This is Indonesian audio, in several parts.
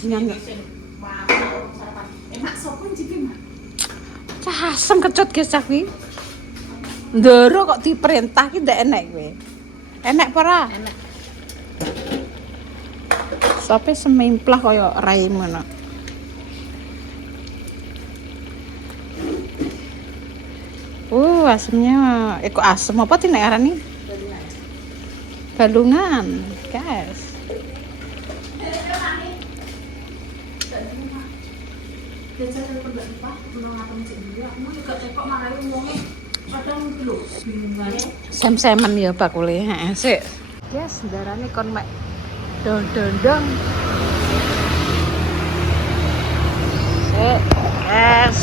bajingan. Enak sopo iki, Mak? Cah asem kecut guys cah kuwi. Ndoro kok diperintah ki ndak enek kowe. Enek apa ora? Enak. Sope semimplah kaya raimu ngono. Asemnya kok asem apa ti nek arani? Balungan, guys. Sem-semen ya bakule, heeh sik. Yes, darane kon mek dong. Sik, yes.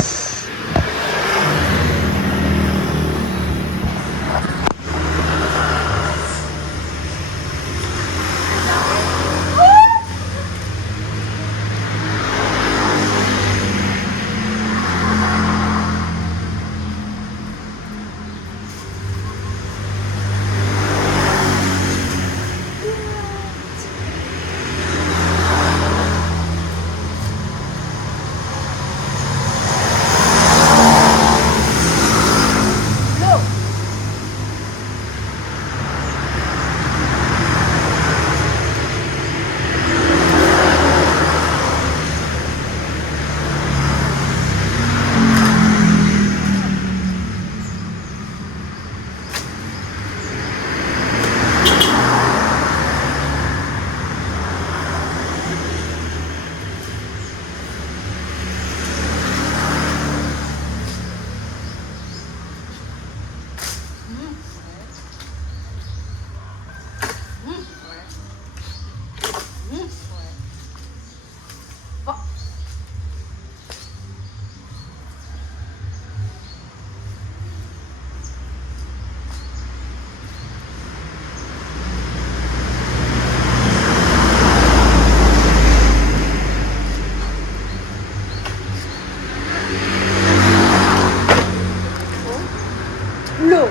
Loh.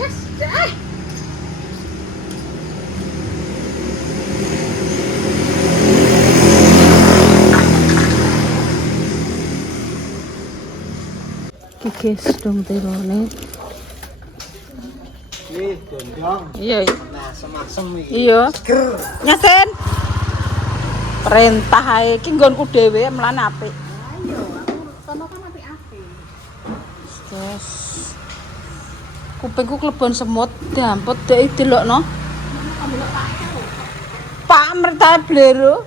Yes, dah. Kikis dong terone. Nih, dondong. Iya. Nah, semasem iki. Iya. Nyasen. Perintah ae iki nggonku dhewe mlane apik. Ayo, aku sono kan apik-apik. Yes. Kupingku klebon semut, dampet dek delokno. Pak mertae blero.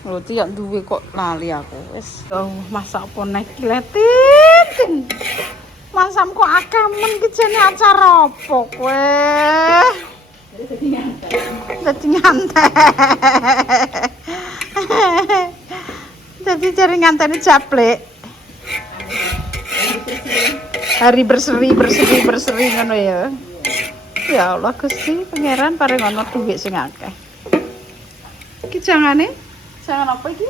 Lho iki yak duwe kok lali aku. Wis, masak apa neh kiletin. Masam kok akeh men iki jane acara apa kowe? Dadi nyantai. Dadi cari nganteni japlek. Hari berseri ngono ya. Ya Allah Gusti, pangeran paring ana dhuwit sing akeh. Iki jangan apa iki?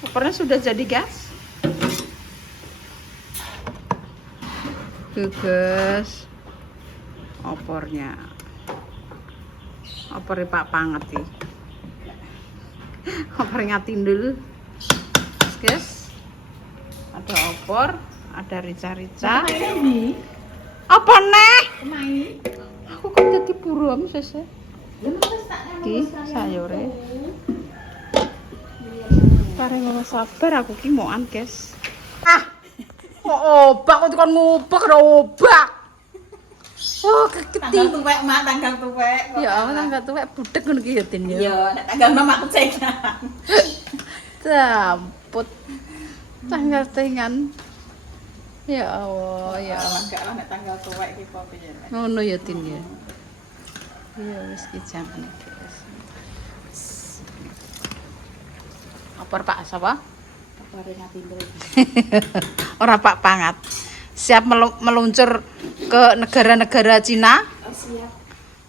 Opornya sudah jadi, guys. Guys. Opornya. Opornya Pak Panget iki. Opornya tindul. Guys. Ada opor, ada rica-rica. Apa neh? Aku kok jadi buram sese. Iki sayure. Kareng ora sabar aku ki moan, guys. Kok obak kok dikon ngubek ora obak. Oh, keketi. Tanggal tuwek, Mak, tanggal tuwek. Ya Allah, tanggal tuwek budek ngono ki ya, Tin ya. Iya, nek tanggal nom aku cekan. Camput. Tanggal tengan. Ya Allah, ya Allah. Enggak lah nek tanggal tuwek iki apa piye. Ngono ya, Tin ya. Iya wis ki jaman iki. Opor Pak sapa? Opor Ngatindul. Ora Pak Pangat. Siap meluncur ke negara-negara Cina? Oh, siap.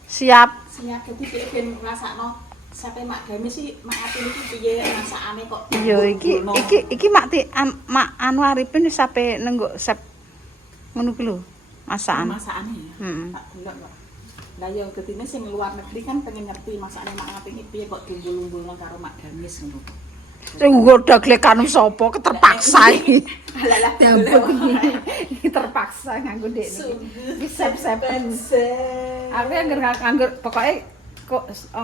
Siap. Siap, jadi dia ben ngrasakno Sampai mak Dami sih mak Atin iki piye masakane kok. Yo iki mak anu Arifin wis sampe nenggok sep ngono ki lho, masakan. Masakane ya. Heeh. Tak delok kok. Lah yo getine sing luar negeri kan pengen ngerti masakane mak Atin iki piye kok diumbul-umbulno karo mak Damis ngono. Sing goda glekanu sapa keterpaksa iki. Alah Dambut iki terpaksa nganggo dekne. Iki sep-sepen. Aku angger pokoke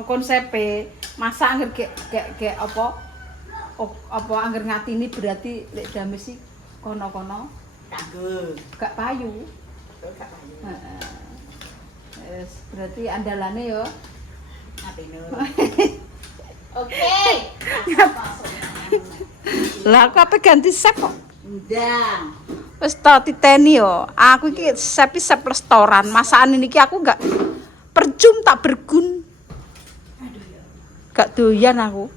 konsepe masak angger gek apa angger ngatini berarti lek Damis iki kono-kono kanggo gak payu. gak payu. Heeh. Wis berarti andalane yo Atine. Oke. lah aku apa ganti sep kok. Ndang. Wis ta titeni yo. Aku iki sep restoran. Masakan niki aku gak percum tak bergun. Aduh ya. Gak doyan aku.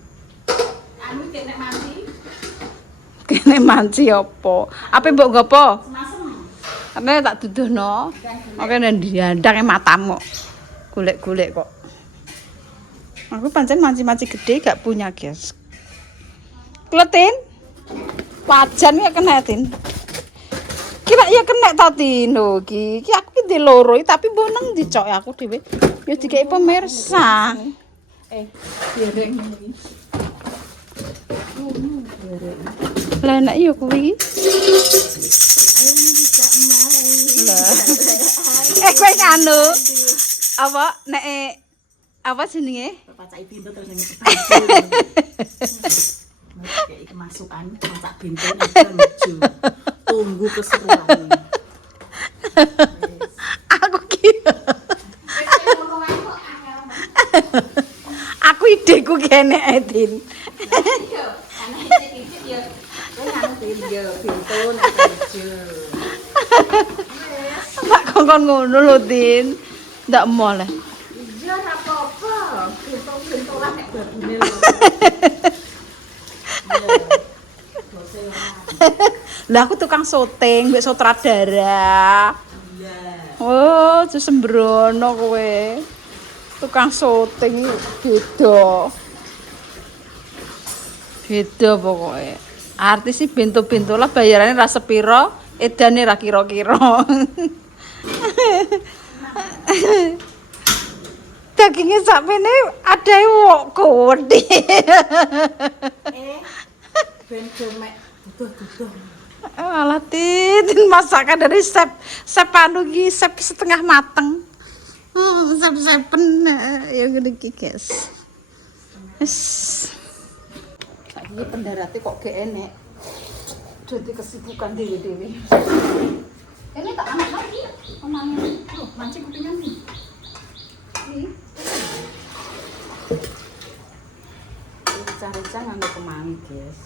Anu kene mandi. Kene manci apa? Apa mbok gopo? Semasem. Karena tak duduhno. Oke nek diandang matamu. Golek-golek kok. Aku pancen manci-manci gede gak punya, guys. Kletin. Wajan ya kena, Tin. Kira ya kena ta Tin lho iki. Iki aku ki loro tapi mbok nang dicok aku dhewe. Ya dikeki pemirsa. Dereng iki. Lah enak ya kuwi iki. Ayo bisa main. Kowe nganu. Apa nek apa jenenge? Pacai pintu terus yang kayak kemasukan masak pintu lucu. Tunggu keseruan. Aku ki. Aku ideku kene Edin. Anak iki ya. Kowe ngantin yo pintu nek lucu. Tak kongkon ngono lho, Din. Ndak moleh. Iya ora apa-apa. Pintu-pintuan nek babune lho. Lah aku tukang syuting, mbek sutradara. Iya. Oh, sembrono kowe. Tukang syuting beda. Beda pokoknya. Artis sih bento-bento lah bayarannya ra sepiro, edane ra kira-kira. Dagingnya sakmene adae wok gede. Ben demek duduh-duduh. Alah Tin, masakan dari sep anu iki, sep setengah mateng. Sep-sepen ya ngene iki, guys. Wis. Saiki pendarate kok gak enek. Dadi kesibukan dhewe-dhewe. Ini tak anak lagi. Omangnya. Loh, mancing kupingan nih. Rica-rica nganggo kemangi, guys.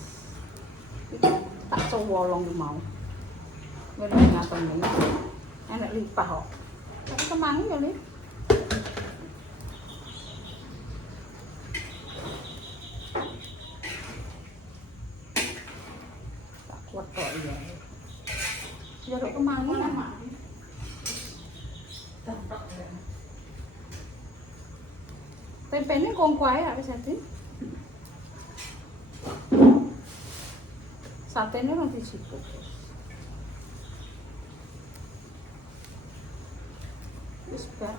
Tak cowolong ki mau. Ngene ngaten iki. Enek lipah kok. Tapi kemangi ya, Lik. Tak kuat kok ya. Ya kok kemangi lah, Mak. Tentok ya. Tempene kongko ae wis ati. Satene rong dicipuk. Wis bar.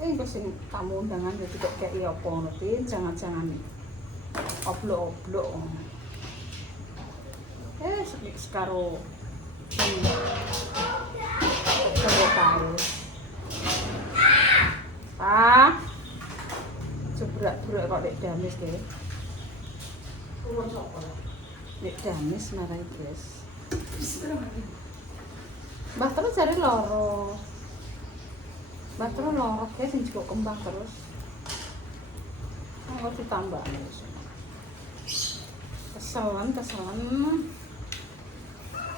Engko sing tamu undangan dadi kok kaya apa ngono Tin, jangan-jangan oblok-oblok. Sekaro tahu. Ah. Jebrak-brak kok Dek Damis ke. Dek Damis marai, guys. Mbah terus cari loro. Mbah terus loro guys sing juga kembang terus. Kok ditambah wis. Keselan.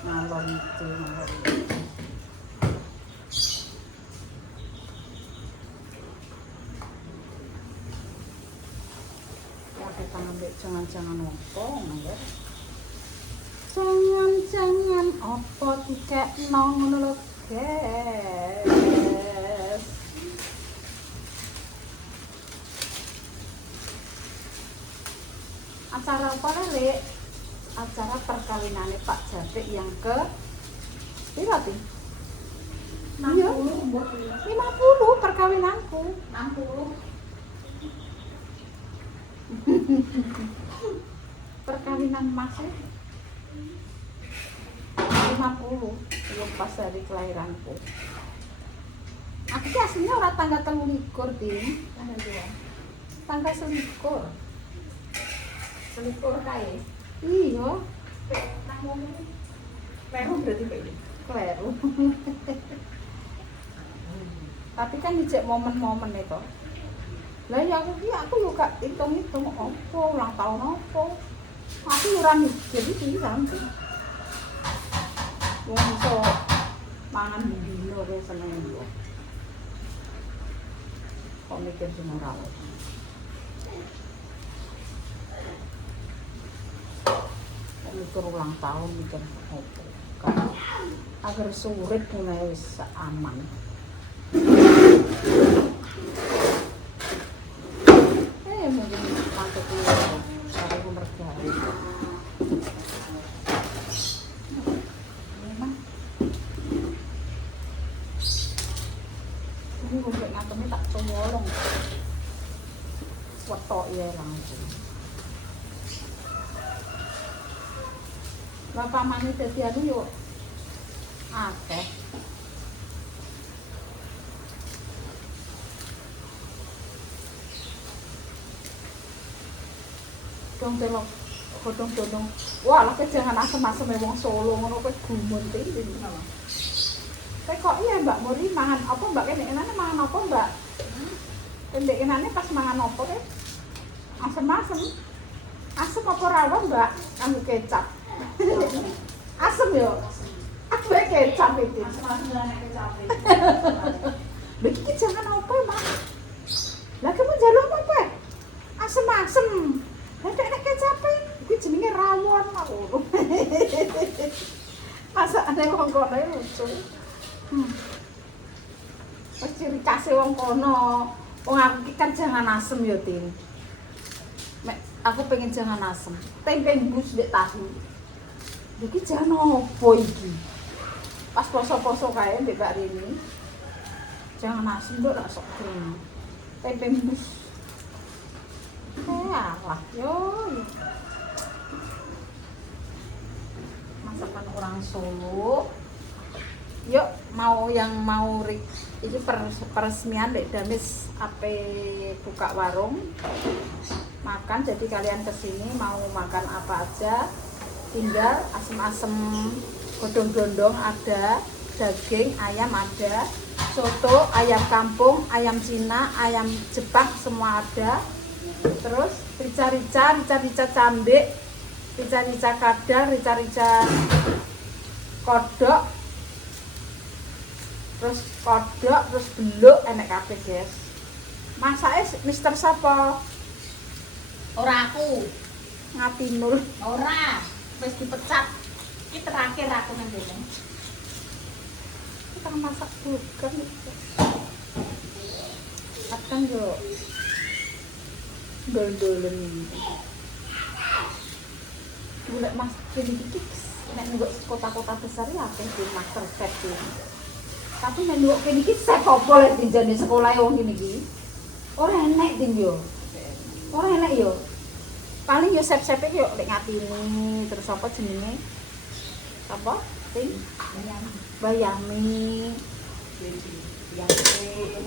Ngalor itu. Jangan-jangan opo ya. Jangan opo dikekno ngono lho, guys. Acara apa Lek? Acara perkawinannya Pak Jabek yang ke piro Tin? 60 mbok 50 perkawinanku. 60. Perkawinan Mas 50 belum pas hari kelahiranku. Aku ki aslinya ora tanggal 23 Tin. Tanggal 21. 21 kae. Iya, Kleru berarti kayak gitu. kleru. Tapi kan ijek momen-momen itu. Lah ya aku yo gak hitung-hitung opo ulang tahun opo. Aku yo ora mikir iki sampe. Wong iso mangan dino kowe seneng yo. Kok mikir cuma ora. Mikir ulang tahun mikir opo. Kan agar surip mulai wis aman. Mungkin mantepku karo mergawe. Memang ini gue ngateme tak colong. Wetok ya langsung. Bapak mani dadi anu yo akeh. Dong telok godhong-godhong. Wah, lah jangan asem-asem wong Solo ngono kowe gumun iki. Kok iya Mbak Muri mangan apa Mbak kene enane mangan apa Mbak? Ndek enane pas mangan apa ke? Asem-asem. Asem apa rawon Mbak? Kanggo kecap. Asem yo. Aku bae kecap iki. Asem-asem nek kecape. Lha iki jangan apa, Mbak? Lah kamu njaluk apa? Asem-asem. Lah nek kecape iki jenenge rawon aku. Masa ada wong kono lucu. Wis ciri khase wong kono. Wong aku iki kan jangan asem yo, Tin. Mek aku pengen jangan asem. Tempe bus ndek tahu. Iki jangan opo iki. Pas poso-poso kae ndek Mbak Rini. Jangan asem nduk sok kering. Tempe bus. Alah, yo. Masakan orang Solo. Yuk, mau ini peresmian Dek Damis ape buka warung makan, jadi kalian kesini mau makan apa aja tinggal asem-asem godong-godong ada, daging, ayam ada, soto, ayam kampung, ayam Cina, ayam Jepang semua ada, terus rica-rica cambik, rica-rica kadal, rica-rica kodok, terus beluk enek kabeh, guys. Masake Mister sapa? Ora aku. Ngatinul. Ora. Wis dipecat. Iki terakhir aku nang kene. Kita masak bukan itu. Akan yo dol-dolen. Golek mas kene iki nek nggak kota-kota besar ya akeh di master chef iki. Tapi nek nggak kene iki chef opo lek dinjane sekolah wong ngene iki? Ora enek din yo. Ora enek yo. Paling yo chef-chef yo lek Ngatini, terus apa jenenge? Apa? Ting? Bayami.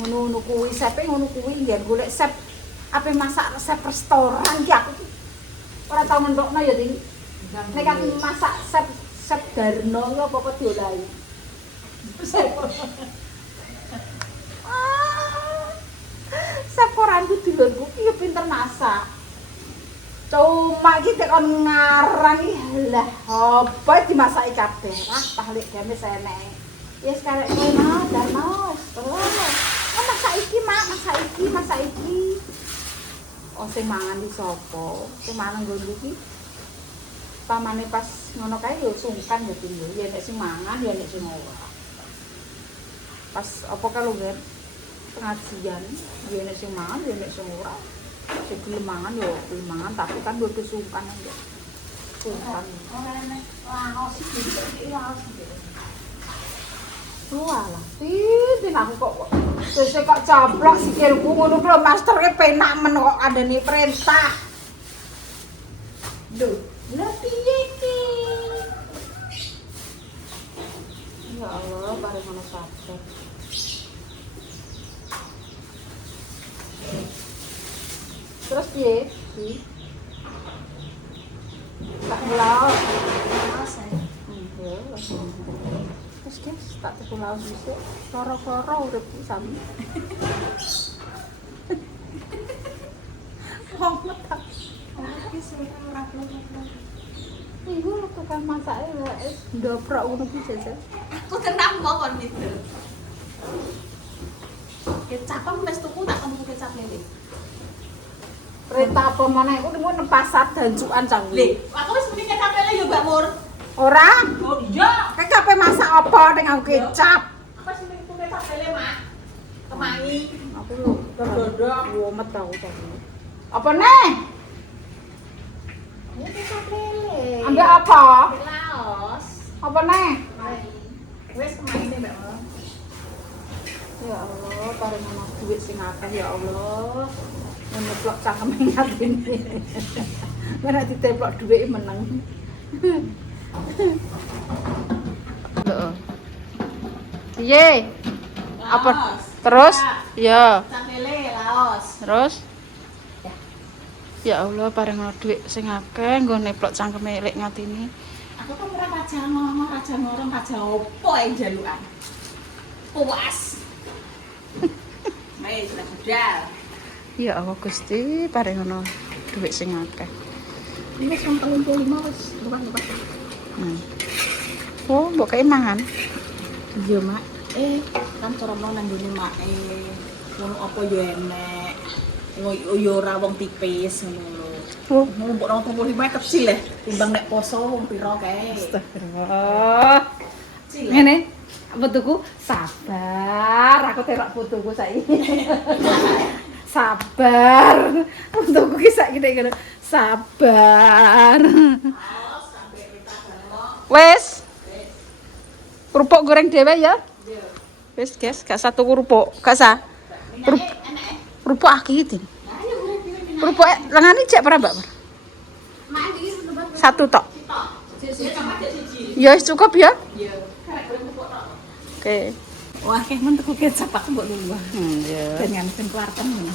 Ngono kuwi chef ngono kuwi nggen golek chef ape masak resep restoran ki aku ora tau ngendokno ya Ting. Nek aku masak chef Darno ki apa diolahi. Chef koranku dulurku ki yo pinter masak. Cuma iki tek kon ngarang iki lah apa dimasaki kabeh. Ah, tahlik gamis enek. Ya sekarang kowe mau Darno. Oh, masak iki, Mak, masak iki. Oh, sing mangan di sapa? Sing mangan nggon iki. Pamane pas ngono kae yo sungkan ya tinggal. Ya nek sing mangan ya nek sing ora. Pas apa kalau nggih pengajian, ya nek sing mangan ya nek sing ora. Jadi lemangan yo, lemangan tapi kan duwe kesukaan ya. Sungkan. Walah, tin aku kok sesuk kok caplok sikilku ngono lho masterke penak men kok andene perintah. Duh, lha piye iki? Ya Allah, bare ngono sabar. Terus piye? Tak melaut. Terus guys, tak tuku laos dhisik. Loro-loro urip sami. Wong metak. Iki sing ora plek-plek. Iku tukang masake wis ndoprok ngono ki jajan. Aku tenang kok kon itu. Kecap apa wis tuku tak tuku kecap lele. Kereta apa mana iku nemu nang pasar dancukan cang. Le, aku wis mending kecap lele yo Mbak Mur. Ora? Oh iya. Kayak kape masak apa ning aku kecap. Aku wis mending tuku kecap lele, Mak. Kemangi. Aku lho Dodok. womet tau tadi. Apa nih? Ini kecap lele. Ambil apa? Laos. Apa nih? Wes kemangi deh, Mbak Mur. Ya Allah, pareng ana duit sing akeh ya Allah. Nyeplok cangkeme ngatine. Ora diteplok duit meneng. Heeh. Piye? Apa? Laos. Terus? Ya. Ya. Kecap lele, Laos. Terus? Ya Allah, pareng ana duit sing akeh nggo neplok cangkeme lek ngatini. Aku kan ora raja ngomong, raja ngorong, raja opo yang jalukan. Puas. Wes, sudah budal. Ya Allah Gusti, pareng ana duit sing akeh. Ini wis 35 wis lupa. Oh, mbok kae mangan. Iya, Mak. Kan cara mau nang ngene Mak. Ngono apa yo enek. Yo ora wong tipis ngono lho. Oh, Ngono mbok 25 kecil ya. Timbang nek poso wong piro kae. astagfirullah. Kecil. Ngene, putuku sabar, aku terak putuku saiki. Sabar. Putuku ki saiki ngene. Sabar. Wes. Kerupuk goreng dhewe ya? Wes, guys, gak satu kerupuk. Gak sah. Kerupuk akeh iki. Kerupuk lengane cek ora, Mbak? Satu tok. Ya wis cukup ya? Oke. Wah, kayak men tuku kecap aku mbok lungguh. Ya. Ben nganten kuarten ngono.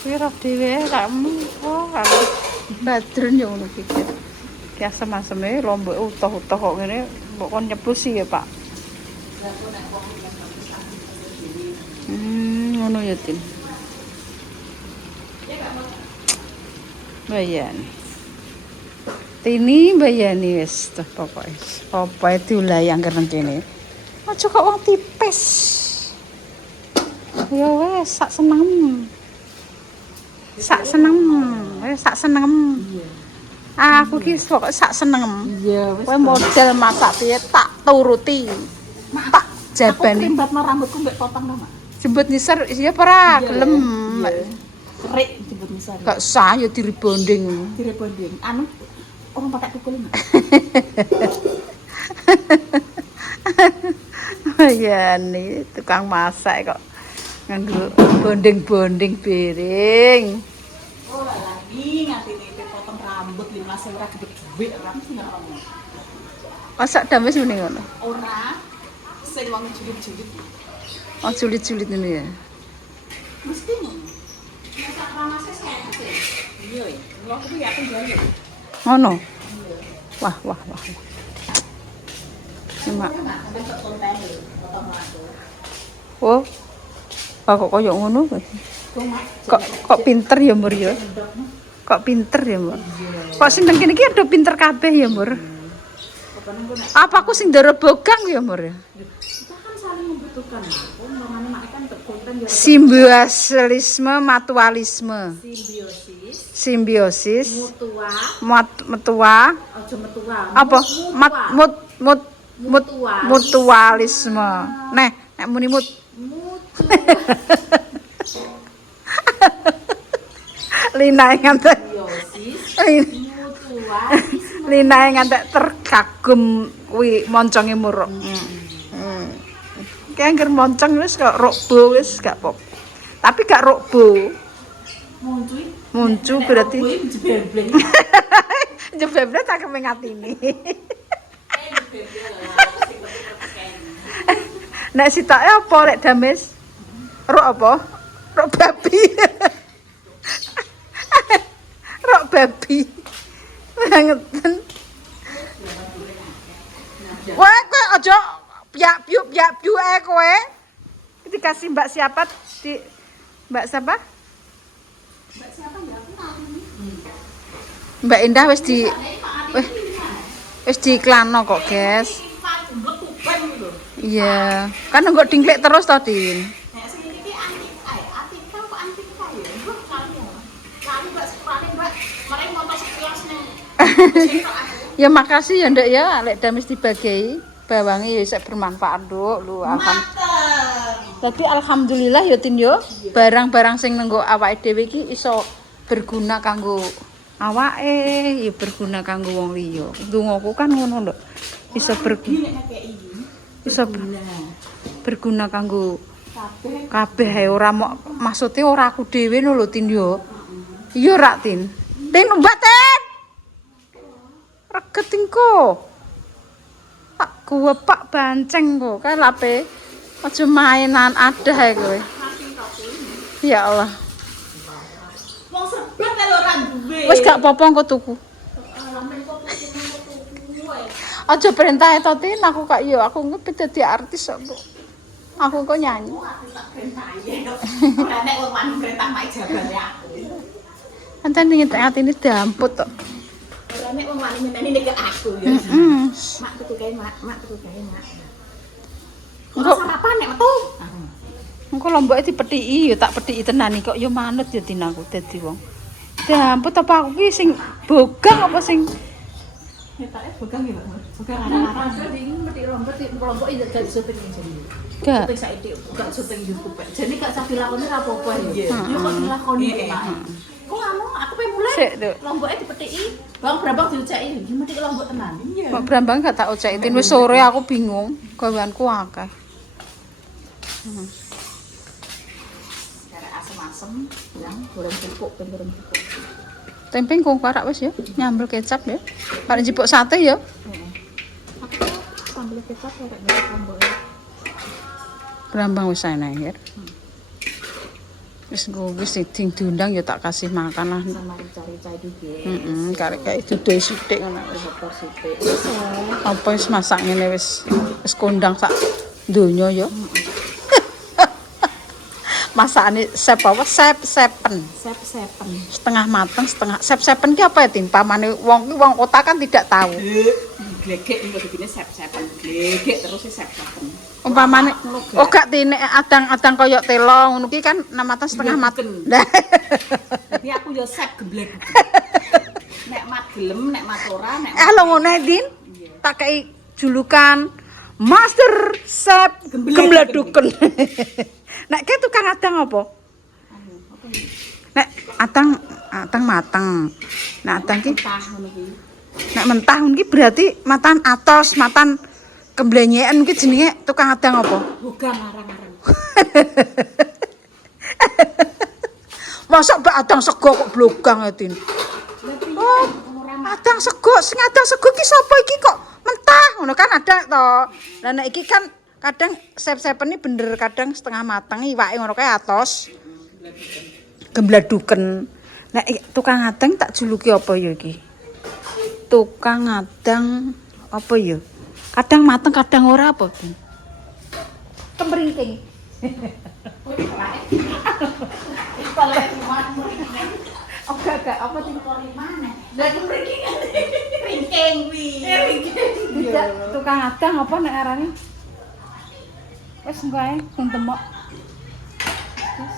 Piro dhewe kamu? Oh, kalau badrun yo ngono pikir. Ki asem-aseme lombok utuh-utuh kok ngene mbok kon nyepusi ya, Pak. Ngono ya, Tin. Bayani. Tini bayani wis tuh pokoke. Pokoke diulayang keren kene. Aja kok wong tipis. Ya wis sak seneng. Sak seneng. Wis sak seneng. Aku ki pokoke sak seneng. Iya, wis. Kowe model masak piye tak turuti. Tak Aku jabani. krimbatno rambutku mbek potong to, Mak. Jembut niser ya ora Iya, gelem. iya. Kerik jebut misal. Gak sah ya diribonding. Direbonding. Anu orang pakai tukul Mak. Ya nih tukang masak kok nganggo bonding-bonding piring. Oh, lagi nganti nih potong rambut 15 ora gebet duit ora mesti nggak ono. Masak dames mending ngono. Ora sing wong julid-julid. Oh sulit-sulit ini ya. Mesti ngono. Masak ramase seket. Iya ya. Lho aku ya aku jare. Ngono. Wah. Cuma Sampai tok konten potong rambut. oh. Kok koyo ngono kok. Mak. Kok pinter ya, Mur ya. Kok pinter ya, Mur. Kok sing nang kene iki ado pinter kabeh ya, Mur. Apa aku sing ndoro bogang ya, Mur ya. Kita kan saling membutuhkan. Umpamane mak kan tok konten ya Simbiosis, mutualisme. simbiosis, Mutua, aja metua. apa? Mutualisme. Nek muni Mutu. Lina ngantek. Yosis. Lina Mutualis. ngantek terkagum kuwi monconge muruk. Ki anggere moncong wis kok rokbo wis gak apa. Tapi gak rokbo. Muncu berarti jebebleng. jebeble tak kepeng atine. Nek sitoke apa lek dames? Rok apa? Rok babi. Rok babi. Ngeten. Wah, kowe aja piyak-piyu kowe. Dikasih Mbak siapa? Di Mbak siapa? Mbak Indah wis diiklanno kok, guys. Iya, kan nggak dingklik terus toh, Din. Ya makasih ya Nduk ya, lek damis dibagi bawangi ya isek bermanfaat Nduk. Lu Tapi alhamdulillah ya Tin yo, barang-barang sing nenggo awake dhewe iki iso berguna kanggo awake, ya berguna kanggo wong liya. Dongaku kan ngono Nduk. Iso berguna kanggo kabeh ae ora maksude ora aku dhewe lho Tin yo. Iya rak Tin. Tin mbak Tin. Regetingku. Tak gua pak banceng kok kae lape. Aja mainan adah ae kowe. Ya Allah. Wong seblak karo ora duwe. Wis gak apa-apa engko tuku. Aja perintah to Tin, aku kak yo aku ngepe dadi artis kok. Aku kok nyanyi. Ora nek wong wani perintah mak jabare aku. Enten ngetek atine damput tok. Ora nek wong wani ngenteni nek aku ya. Mak tuku kae mak tuku kae mak. Engko sarapan nek metu. Engko lomboke dipethiki yo tak pethiki tenan iki kok yo manut yo Tin aku dadi wong. Damput apa aku ki sing bogang apa sing Netake bogang ya, Mak. Bogang arang-arang. Iki metik lombok iki gak syuting jenenge. gak. Syuting saiki gak syuting YouTube. Jadi gak usah dilakoni ra apa-apa ya. Yo kok dilakoni Mak. Kok anu aku pengen mulai. Sik, Nduk. Lomboke dipethiki, Bang Brambang diuceki. Iki metik lombok tenan. Iya. Mbak Brambang gak tak oceki Tin wis sore aku bingung, gaweanku akeh. Karek asem-asem, yang goreng pupuk, goreng pupuk. Tempe kok karak wis ya, nyambel kecap ya. Arek njipuk sate ya. Aku sambel kecap karek ngene lombok. Brambang wis enak ya. Wis engko wis diundang ya tak kasih makan lah. Sama rica-rica iki, Ge. Karek kae duduk sithik ngono wis. Motor sithik. Apa wis masak ngene wis kondang sak donya ya. Masakane sep apa? Sep-sepen. Sep-sepen. Setengah mateng, setengah sep-sepen ki apa ya Tin? Pamane wong ki wong kota kan tidak tahu. Glegek iki begini sep-sepen. Glegek terus sep-sepen. Umpamane oh gak Tin nek adang-adang koyo telo ngono ki kan namatan setengah mateng. Jadi aku yo sep geblek. Nek mat gelem, nek mat ora, nek Lho ngono Din. Tak kei julukan Master Chef Gembladuken. Nek ki tukang adang apa? Nek adang mateng. Nek adang ki tah ngono ki. nek mentah ngono ki berarti matan atos, matan kemblenyekan ki jenenge tukang adang apa? Bogang arang-arang. Mosok mbak adang sego kok blogang ya Tin. Oh, adang sego, sing adang sego ki sapa iki kok mentah ngono kan ada to. Lah nek iki kan kadang sep-sepen ini bener kadang setengah mateng iwake ngono kae atos. Gembladuken. Nek tukang adang tak juluki apa ya iki? Tukang adang apa ya? Kadang mateng kadang ora apa, Tin? Kemringking. Oke, apa Tin? Lah kemringking. Ringking kuwi. Tidak, tukang adang apa nek arane? Wis engko ae, temok. Wis.